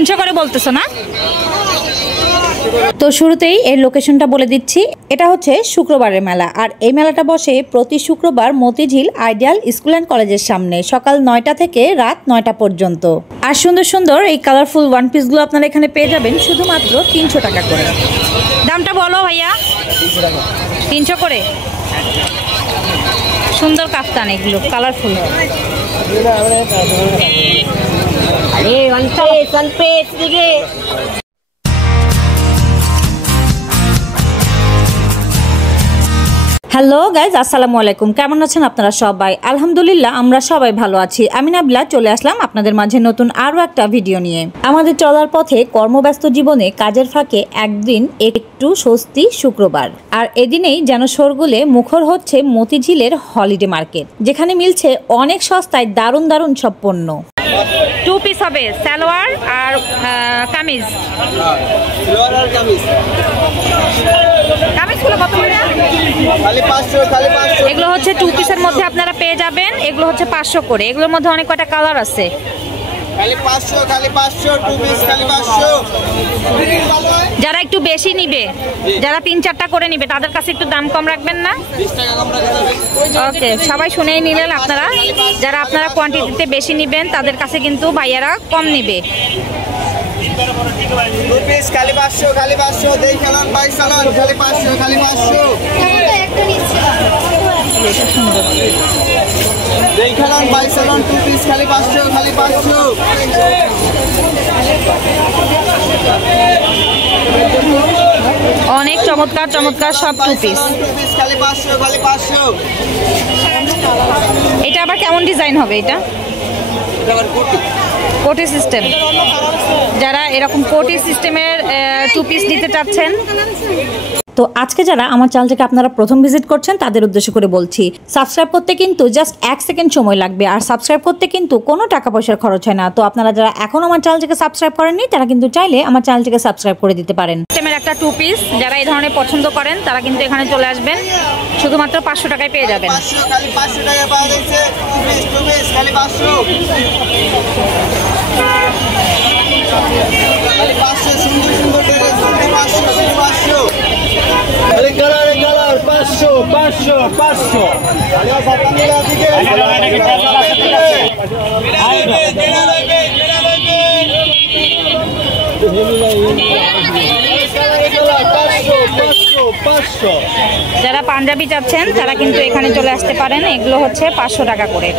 300 করে বলতেছো না? তো শুরুতেই এর লোকেশনটা বলে দিচ্ছি। এটা হচ্ছে শুক্রবারের মেলা, আর এই মেলাটা বসে প্রতি শুক্রবার মতিঝিল আইডিয়াল স্কুল অ্যান্ড কলেজের সামনে সকাল 9টা থেকে রাত 9টা পর্যন্ত। আর সুন্দর সুন্দর এই কালারফুল ওয়ান পিসগুলো আপনারা এখানে পেয়ে যাবেন শুধুমাত্র 300 টাকা করে। দামটা বলো ভাইয়া। 300 করে। সুন্দর কাফতান, এগুলো কালারফুল। হ্যালো গাইজ, আসসালামু আলাইকুম। কেমন আছেন আপনারা সবাই? আলহামদুলিল্লাহ আমরা সবাই ভালো আছি। আমি নাবিলা চলে আসলাম আপনাদের মাঝে নতুন আরও একটা ভিডিও নিয়ে। আমাদের চলার পথে কর্মব্যস্ত জীবনে কাজের ফাঁকে একদিন একটু স্বস্তি শুক্রবার, আর এদিনেই যেন শোরগোলে মুখর হচ্ছে মতিঝিলের হলিডে মার্কেট, যেখানে মিলছে অনেক সস্তায় দারুণ দারুণ সব পণ্য। 2 পিস হবে, সালোয়ার আর কামিজ। কামিজগুলো কত করে? এগুলো হচ্ছে 2 পিসের মধ্যে আপনারা পেয়ে যাবেন। এগুলো হচ্ছে 500 করে। এগুলোর মধ্যে অনেক কয়টা কালার আছে। যারা একটু বেশি নিবে, যারা 3-4টা করে নিবে, তাদের কাছে একটু দাম কম রাখবেন না? ওকে, সবাই শুনেই নিলেন আপনারা। যারা আপনারা কোয়ান্টিটিতে বেশি নিবেন তাদের কাছে কিন্তু ভাইয়ারা কম নিবে। অনেক চমৎকার চমৎকার সব 2 পিস। এটা আবার কেমন ডিজাইন হবে? এটা কোটি সিস্টেম। যারা এরকম কোটি সিস্টেমের 2 পিস নিতে চাচ্ছেন, তো আজকে যারা আমার চ্যানেলটাকে আপনারা প্রথম ভিজিট করছেন তাদের উদ্দেশ্য করে বলছি, সাবস্ক্রাইব করতে কিন্তু জাস্ট 1 সেকেন্ড সময় লাগবে, আর সাবস্ক্রাইব করতে কিন্তু কোনো টাকা পয়সার খরচ হয় না। তো আপনারা যারা এখন আমার চ্যানেলটাকে সাবস্ক্রাইব করেননি তারা কিন্তু চাইলে আমার চ্যানেলটাকে সাবস্ক্রাইব করে দিতে পারেন। সিস্টেমের একটা 2 পিস যারা এই ধরনের পছন্দ করেন তারা কিন্তু এখানে চলে আসবেন, শুধুমাত্র 500 টাকায় পেয়ে যাবেন। যারা পাঞ্জাবি চাচ্ছেন তারা কিন্তু এখানে চলে আসতে পারেন। এগুলো হচ্ছে 500 টাকা করে।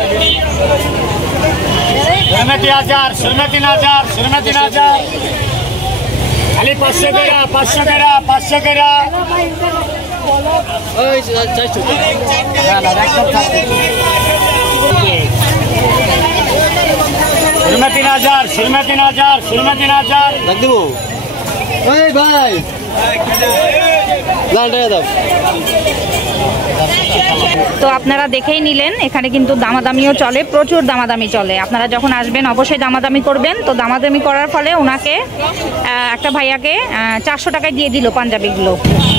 তো আপনারা দেখেই নিলেন, এখানে কিন্তু দামাদামিও চলে, প্রচুর দামাদামি চলে। আপনারা যখন আসবেন অবশ্যই দামাদামি করবেন। তো দামাদামি করার ফলে ওনাকে একটা ভাইয়াকে 400 টাকায় দিয়ে দিল পাঞ্জাবিগুলো।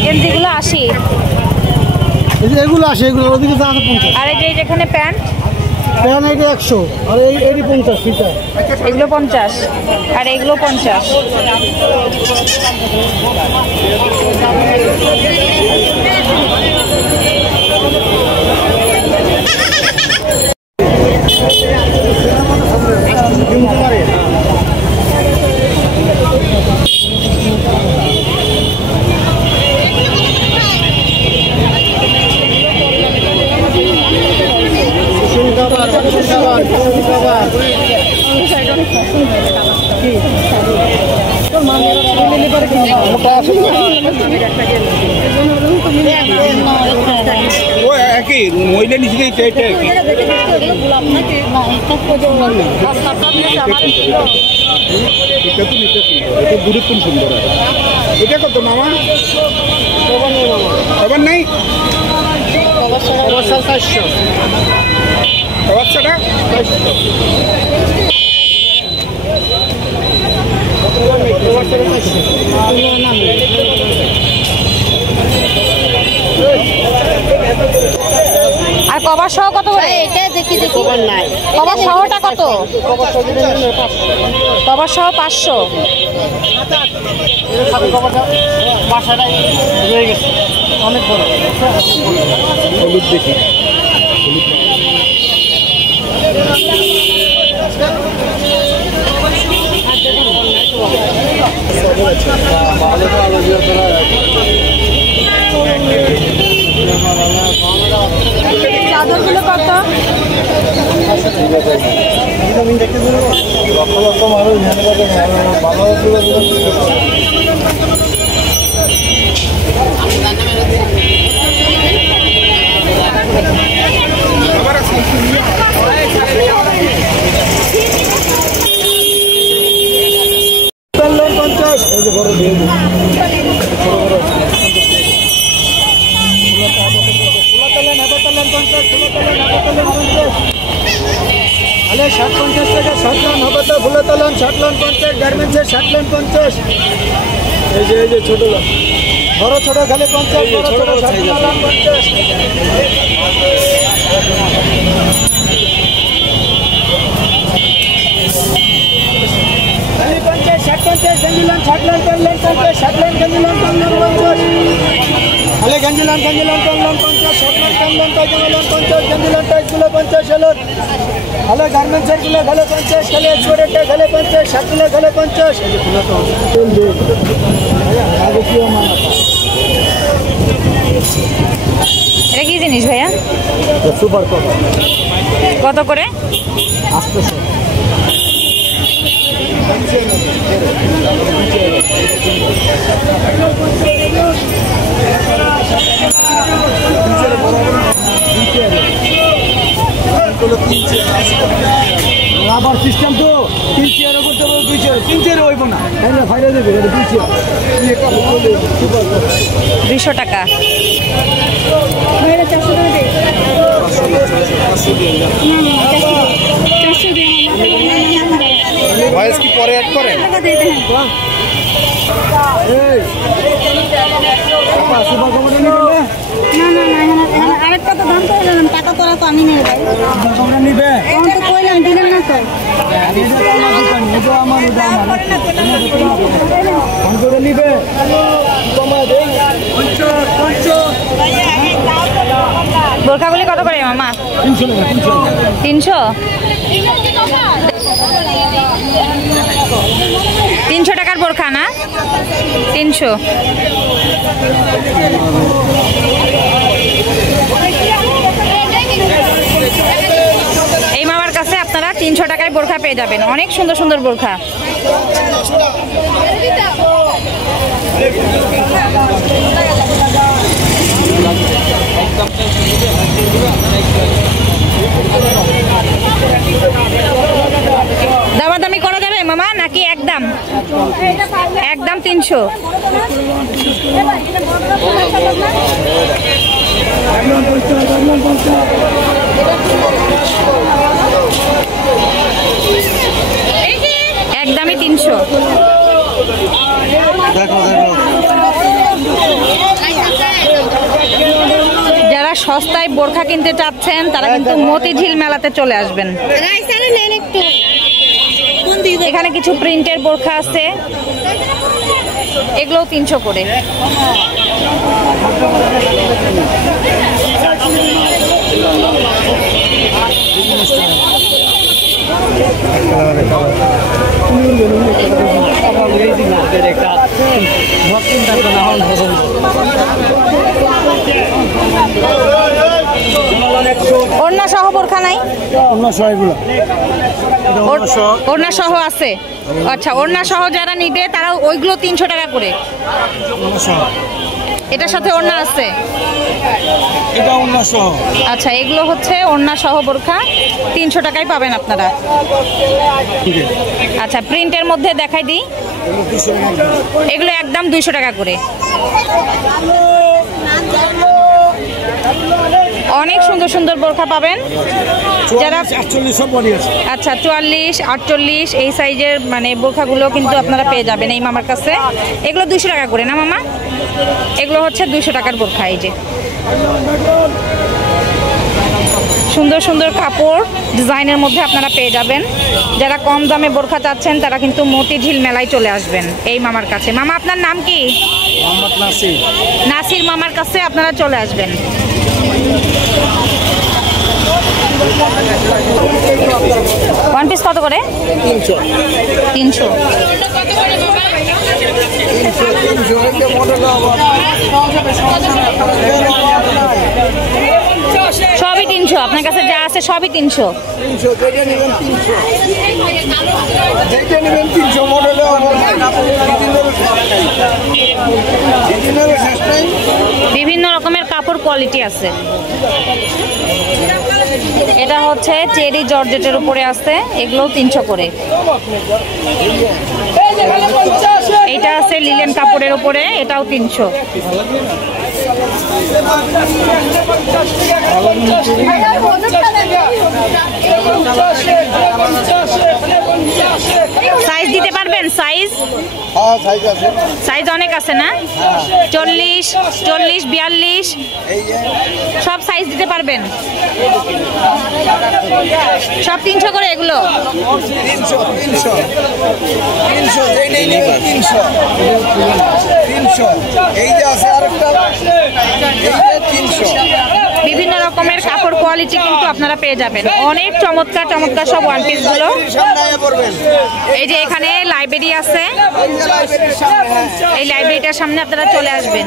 গেঞ্জিগুলো 80, এগুলো 80, এগুলো ওদিকে 50। আর এই যে যেখানে প্যান্ট 100, আর এই 50। এগুলো 50, আর এগুলো 50। মহিলা নিচে দূরত্ব সুন্দর। এটা কত মামা? খবর নেই। 400 টাকা। আর কভার সহ কত করে? এটা দেখি কভার সহটা কত? কভার সহ 500। অনেক বড় হলুদ দেখি চাদরগুলো কত? লক্ষ লক্ষ মানুষ ভালো আলে 60-50 টাকা 60 লান হবে তো ফুলে তোলেন 60 লান 50 গার্মেন্টসের 60 লান 50 এই যে ছোট লান বড় ছোট খালি 50 বড় ছোট 60 লান 50 খালি 50 60 গঞ্জি লান 60 লান 50 60 লান গঞ্জি লান 50 খালি গঞ্জি লান 50 60 লান 50 লান 50 গঞ্জি লান টাইগুলো 50 হলো হ্যালো গার্মেন্টসের গুলো হলো 50 খালি এক্সপোর্টেরটা হলো 50 60 হলো 50 এই যে পুরো তো আগে কি মান এটা কি জিনিস ভাইয়া? সুপার কভার কত করে? 800 আবার সিস্টেম তো 3 চেয়ার করতে হবে 2 চেয়ার 3 চেয়ার হইব না তাহলে ফাইরা দেবে 2 চেয়ার এটা সুপার 200 টাকা। ভয়েস কি পরে অ্যাড করেন? এই সুপার কভার নিবেন না আরেকটা তো দাম তো হলাম টাকা তোরা তো আমি নেই ভাই সুপার কভার নিবে তখন তো কইলাম দিলেন না তো ফোন করে নিবে কমা দেই 50 বোরখাগুলি কত করে মামা? 300 টাকার বোরখা না? 300। এই মামার কাছে আপনারা 300 টাকায় বোরখা পেয়ে যাবেন। অনেক সুন্দর সুন্দর বোরখা। দামাদামি করা যাবে মামা নাকি একদম? একদম 300। একদমই 300। যারা সস্তায় বোরখা কিনতে চাচ্ছেন তারা কিন্তু মতিঝিল মেলাতে চলে আসবেন। এখানে কিছু প্রিন্টের বোরখা আছে, এগুলোও 300 করে। ওড়না সহ বোরখা নাই? ওড়না সহ আছে। আচ্ছা, ওড়না সহ যারা নিবে তারা ওইগুলো 300 টাকা করে। এটার সাথে ওড়না আছে? এটা ওড়না সহ। আচ্ছা, এগুলো হচ্ছে ওড়না সহ বোরখা, 300 টাকায় পাবেন আপনারা। আচ্ছা, প্রিন্টের মধ্যে দেখাই দিই, এগুলো একদম 200 টাকা করে। অনেক সুন্দর সুন্দর বোরখা পাবেন যারা। আচ্ছা, 44, 48 এই সাইজের মানে বোরখাগুলো কিন্তু আপনারা পেয়ে যাবেন এই মামার কাছে। এগুলো 200 টাকা করে না মামা? এগুলো হচ্ছে 200 টাকার বোরখা। এই যে সুন্দর সুন্দর কাপড় ডিজাইনের মধ্যে আপনারা পেয়ে যাবেন। যারা কম দামে বোরখা চাচ্ছেন তারা কিন্তু মতিঝিল মেলায় চলে আসবেন এই মামার কাছে। মামা আপনার নাম কি? মোহাম্মদ নাসির। নাসির মামার কাছে আপনারা চলে আসবেন। ওয়ান পিস কত করে? 300। সবই 300। আপনার কাছে যা আছে সবই 300। বিভিন্ন রকমের কাপড় কোয়ালিটি আছে। এটা হচ্ছে চেরি জর্জেটের উপরে আছে, এগুলো 300 করে। এটা আছে লিলেন কাপড়ের উপরে, এটাও 300। সাইজ দিতে পারবেন? সাইজ সাইজ অনেক আছে না? 40, 42 সব সাইজ দিতে পারবেন? সব 300 করে এগুলো? 300। বিভিন্ন রকমের কাপড় কোয়ালিটি কিন্তু আপনারা পেয়ে যাবেন। অনেক চমৎকার চমৎকার সব ওয়ান পিস গুলো। এই যে এখানে লাইব্রেরি আছে, এই লাইব্রেরিটার সামনে আপনারা চলে আসবেন।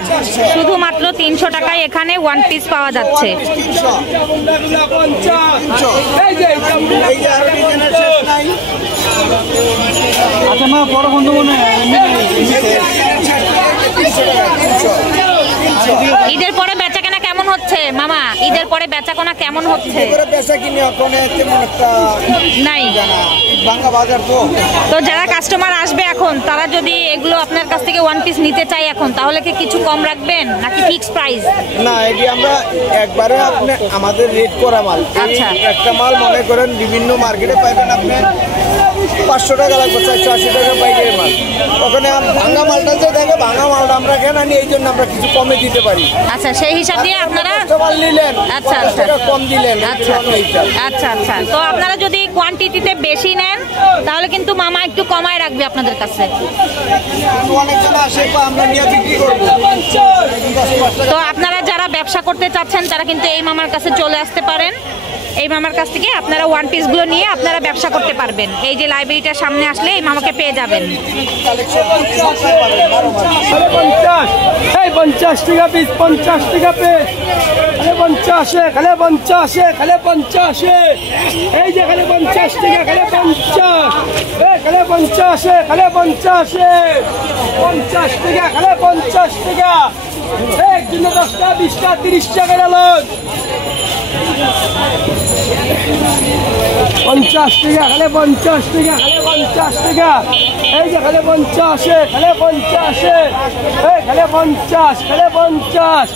শুধুমাত্র 300 টাকায় এখানে ওয়ান পিস পাওয়া যাচ্ছে। আচ্ছা মা বড় বন্ধু মনে হয় ঈদের পরে বেচা কেনা কেমন হচ্ছে মামা? ঈদের পরে বেচা কেনা কেমন হচ্ছে? নাই তো যারা কাস্টমার আসবে এখন, তারা যদি এগুলো আপনার কাছ থেকে ওয়ান পিস নিতে চাই এখন, তাহলে কি কিছু কম রাখবেন নাকি ফিক্স প্রাইস? না, এটি আমরা একবারে আপনি আমাদের রেট করা মাল। আচ্ছা, একটা মাল মনে করেন বিভিন্ন মার্কেটে পাইবেন আপনি 500 টাকা লাগবে, 480 টাকা বাইরের মাল। ওখানে ভাঙা মালটা যে দেখে, ভাঙা মালটা আমরা কেন আনি, এই জন্য আমরা কিছু কমে দিতে পারি। আচ্ছা, সেই হিসাব দিয়ে আপনারা নিলেন, আচ্ছা কম দিলেন। আচ্ছা আচ্ছা আচ্ছা। তো আপনারা যদি কোয়ান্টিটিতে বেশি নেন তাহলে কিন্তু মামা একটু কমায় রাখবে আপনাদের কাছে। তো আপনারা যারা ব্যবসা করতে চাচ্ছেন তারা কিন্তু এই মামার কাছে চলে আসতে পারেন। এই মামার কাছ থেকে আপনারা ওয়ান পিসগুলো নিয়ে আপনারা ব্যবসা করতে পারবেন। এই যে লাইব্রেরিটার সামনে আসলে এই মামাকে পেয়ে যাবেন। 50 টাকা পিস, 50 টাকা পিস, 50, খালে 50, খালে 50, এই যে খালে 50 টাকা, খালে 50, খালে 50, খালে 50, 50 টাকা, খালে 50 টাকা, একদিন 10 টা 20 টা 30 টাকা গেল। 50 টাকা, খালে 50 টাকা, খালে 50 টাকা, এই যে খালে 50, খালে 50, খালে 50, খালে 50,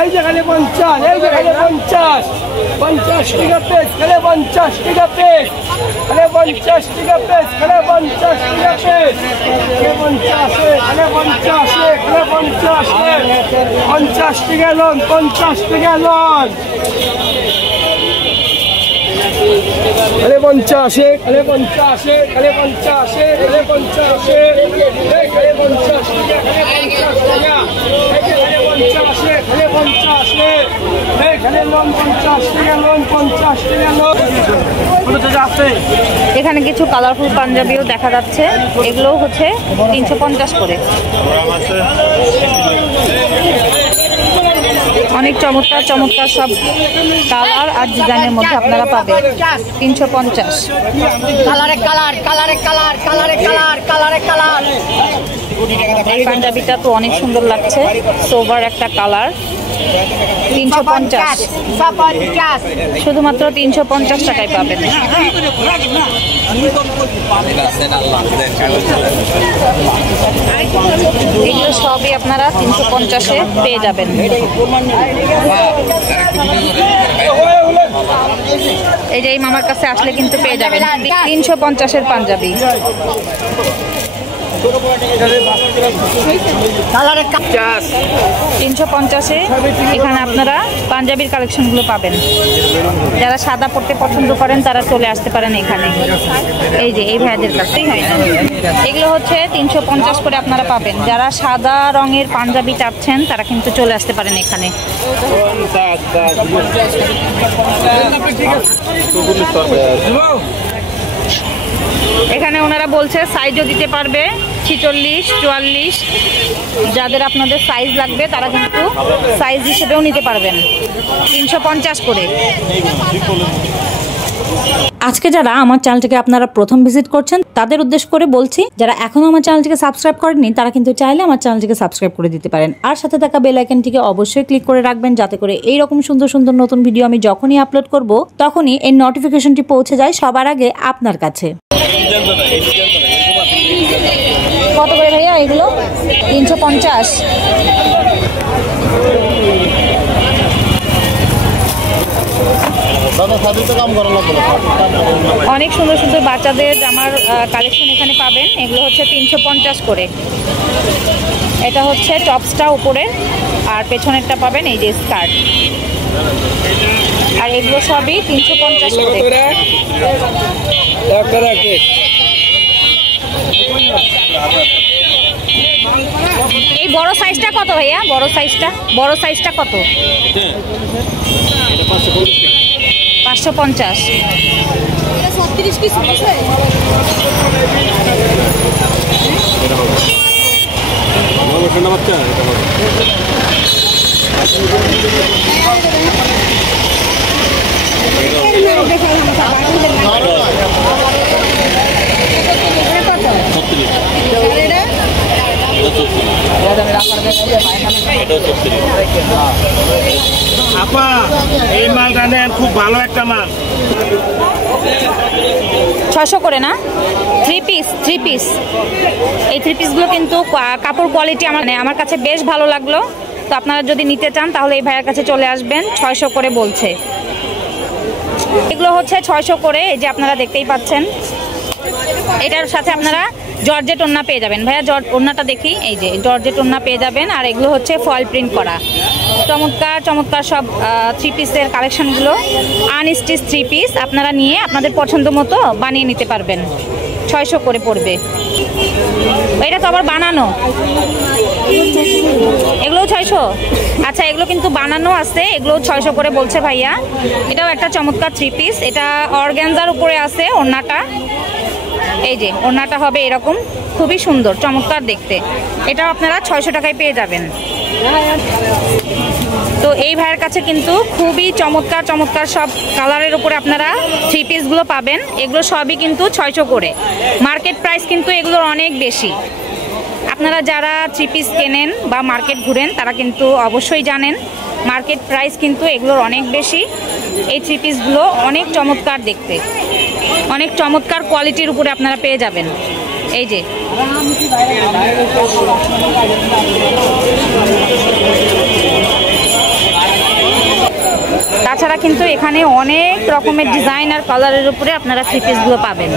এই যে খালে 50, এই যে খালে 50, 50 টাকা পিস, খালে 50 টাকা পিস, খালে 50 টাকা পিস, খালে 50 টাকা পিস, খালে 50, খালে 50, খালে 50, 50 টাকা লোন, 50 টাকা লোন, খালে 50, খালে 50, খালে 50, খালে 50, খালে 50 টাকা, খালে 50 টাকা, খালে 50, খালে লোন 50 টাকা, লোন 50 টাকা লোন। এখানে কিছু কালারফুল পাঞ্জাবিও দেখা যাচ্ছে, এগুলোও হচ্ছে 350 করে। অনেক চমৎকার চমৎকার সব কালার আর ডিজাইনের মধ্যে আপনারা পাবেন। 350। কালারে কালার, কালারে কালার, কালারে কালার, কালারে কালার। এই পাঞ্জাবিটা তো অনেক সুন্দর লাগছে, সোবার একটা কালার। 350, শুধুমাত্র 350 টাকায় পাবেন। এগুলো সবই আপনারা 350-এ পেয়ে যাবেন। এই যে এই মামার কাছে আসলে কিন্তু পেয়ে যাবেন 350-এর পাঞ্জাবি। কালারের 350-এ এখানে আপনারা পাঞ্জাবির কালেকশনগুলো পাবেন। যারা সাদা পরতে পছন্দ করেন তারা চলে আসতে পারেন এখানে। এই যে এই ভাইদের কাছেই হয় না, এগুলো হচ্ছে 350 করে আপনারা পাবেন। যারা সাদা রঙের পাঞ্জাবি চাচ্ছেন তারা কিন্তু চলে আসতে পারেন এখানে। এখানে ওনারা বলছে সাইজও দিতে পারবে, 46, 44। যাদের আপনাদের সাইজ লাগবে তারা কিন্তু সাইজ হিসেবেও নিতে পারবেন। 350 করে। আজকে যারা আমার চ্যানেলটিকে আপনারা প্রথম ভিজিট করছেন তাদের উদ্দেশ্য করে বলছি, যারা এখনো আমার চ্যানেলটিকে সাবস্ক্রাইব করেননি তারা কিন্তু চাইলে আমার চ্যানেলটিকে সাবস্ক্রাইব করে দিতে পারেন। আর সাথে থাকা বেল আইকনটিকে অবশ্যই ক্লিক করে রাখবেন, যাতে করে এই রকম সুন্দর সুন্দর নতুন ভিডিও আমি যখনই আপলোড করব তখনই এই নোটিফিকেশনটি পৌঁছে যায় সবার আগে আপনার কাছে। কত করে ভাইয়া এগুলো? 350। অনেক সুন্দর সুন্দর বাচ্চাদের জামার কালেকশন এখানে পাবেন। এগুলো হচ্ছে 350 করে। এটা হচ্ছে টপসটা উপরে আর পেছনেরটা পাবেন এই যে স্কার্ট। আর এগুলো সবই 350 করে। এই বড় সাইজটা কত ভাইয়া? বড় সাইজটা কত? 550। আপা এই মালটা নেন, খুব ভালো একটা মাল। 600 করে না? 3 পিস। এই 3 পিসগুলো কিন্তু কাপড় কোয়ালিটি আমার কাছে বেশ ভালো লাগলো। তো আপনারা যদি নিতে চান তাহলে এই ভাইয়ের কাছে চলে আসবেন। 600 করে বলছে। এগুলো হচ্ছে 600 করে। এই যে আপনারা দেখতেই পাচ্ছেন, এটার সাথে আপনারা জর্জেট ওড়না পেয়ে যাবেন। ভাইয়া ওড়নাটা দেখি, এই যে জর্জেট ওড়না পেয়ে যাবেন। আর এগুলো হচ্ছে ফয়েল প্রিন্ট করা। চমৎকার চমৎকার সব 3 পিসের কালেকশনগুলো, আনস্টিচ 3 পিস আপনারা নিয়ে আপনাদের পছন্দ মতো বানিয়ে নিতে পারবেন। 600 করে পড়বে। এটা তো আবার বানানো, এগুলোও 600। আচ্ছা, এগুলো কিন্তু বানানো আছে, এগুলো 600 করে বলছে ভাইয়া। এটাও একটা চমৎকার 3 পিস। এটা অর্গানজার উপরে আছে ওড়নাটা। এই যে ওড়নাটা হবে এরকম, খুবই সুন্দর চমৎকার দেখতে। এটাও আপনারা 600 টাকায় পেয়ে যাবেন। তো এই ভাইয়ের কাছে কিন্তু খুবই চমৎকার চমৎকার সব কালারের উপরে আপনারা 3 পিসগুলো পাবেন। এগুলো সবই কিন্তু 600 করে। মার্কেট প্রাইস কিন্তু এগুলোর অনেক বেশি। আপনারা যারা 3 পিস কেনেন বা মার্কেট ঘুরেন তারা কিন্তু অবশ্যই জানেন মার্কেট প্রাইস কিন্তু এগুলোর অনেক বেশি। এই 3 পিসগুলো অনেক চমৎকার দেখতে, অনেক চমৎকার কোয়ালিটির উপরে আপনারা পেয়ে যাবেন। এই যে তাছাড়া কিন্তু এখানে অনেক রকমের ডিজাইন আর কালারের উপরে আপনারা 3 পিসগুলো পাবেন।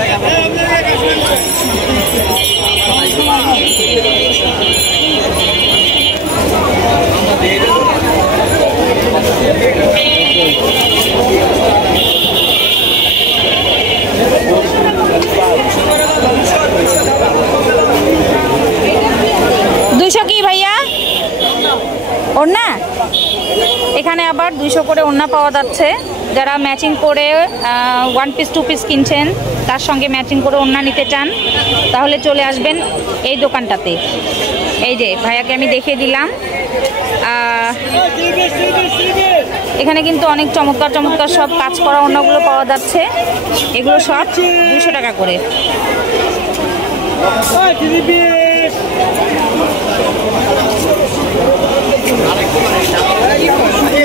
কি ভাইয়া ওড়না? এখানে আবার 200 করে ওড়না পাওয়া যাচ্ছে। যারা ম্যাচিং করে 1 পিস 2 পিস কিনছেন, তার সঙ্গে ম্যাচিং করে ওড়না নিতে চান, তাহলে চলে আসবেন এই দোকানটাতে। এই যে ভাইয়াকে আমি দেখিয়ে দিলাম। এখানে কিন্তু অনেক চমৎকার চমৎকার সব কাজ করা ওড়নাগুলো পাওয়া যাচ্ছে। এগুলো সব 200 টাকা করে।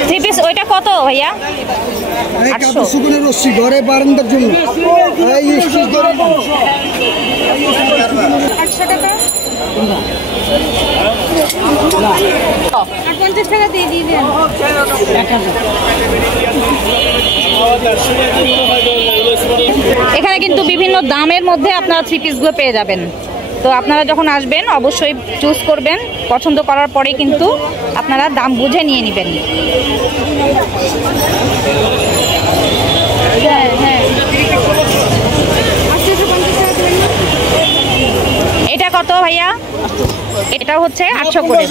থ্রি পিস ওইটা কত ভাইয়া? 800 ঘরে বারান্দার জন্য 800 টাকা। 50 টাকা দিয়ে দিবেন। এখানে কিন্তু বিভিন্ন দামের মধ্যে আপনারা 3 পিসগুলো পেয়ে যাবেন। তো আপনারা যখন আসবেন অবশ্যই চুজ করবেন, পছন্দ করার পরে কিন্তু আপনারা দাম বুঝে নিয়ে নেবেন। এটা কত ভাইয়া? এটা হচ্ছে 800 করে।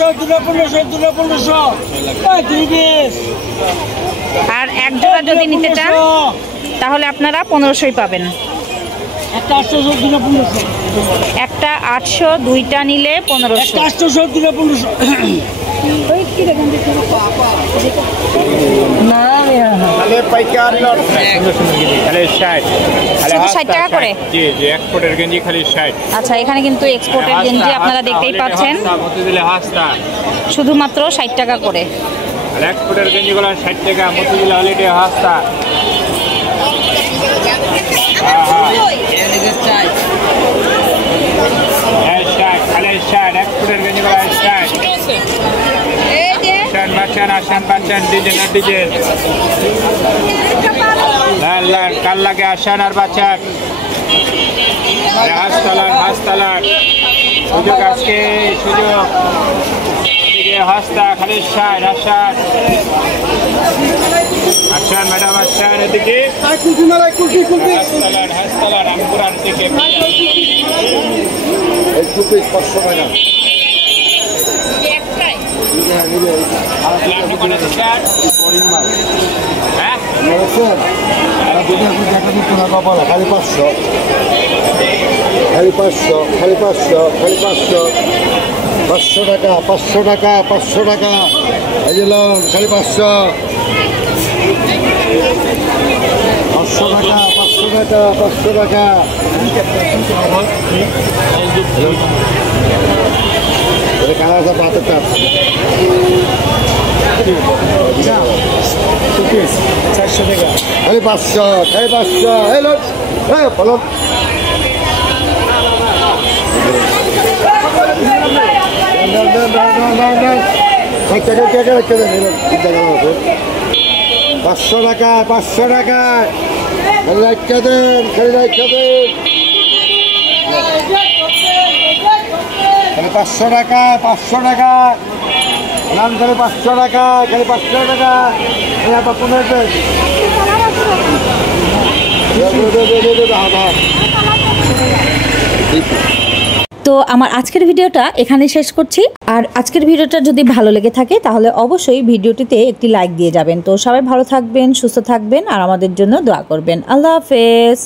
আর এক জোড়া যদি নিতে চান তাহলে আপনারা 1500 পাবেন। একটা 800, দুইটা নিলে 1500। শুধু 60 টাকা করে? আচ্ছা, এখানে কিন্তু এক্সপোর্টের গেঞ্জি আপনারা দেখতেই পাচ্ছেন, শুধুমাত্র 60 টাকা করে। এক্সপোর্টের গেঞ্জিগুলো 60 টাকা, মতিঝিল হলিডে হাস্তা। কাল লাগে আসান আর বাচ্চার হাসতালার সুযোগ, আজকে সুযোগ হাস্তা খালি 60 আসান ম্যাডাম আসান এদিকে হাসতালার আমপুরান থেকে 500 টাকা। খালি 500 টাকা, 500 টাকা, 500 টাকা। এই যে লোন খালি 500 টাকা, 500 টাকা, 500 টাকা। কালার আছে 72 টাকা, 400 টাকা, খালি 500, খালি 500। এই লোন বলো পাঁচশো টাকা, 500 টাকা, খালি রাখা দেন, খালি রাখা দেন, খালি 500 টাকা, 500 টাকা নাম, খালি 500 টাকা, খালি 500 টাকা। তো আমার আজকের ভিডিওটা এখানে শেষ করছি। আর আজকের ভিডিওটা যদি ভালো লেগে থাকে তাহলে অবশ্যই ভিডিওটিতে একটি লাইক দিয়ে যাবেন। তো সবাই ভালো থাকবেন, সুস্থ থাকবেন আর আমাদের জন্য দোয়া করবেন। আল্লাহ হাফেজ।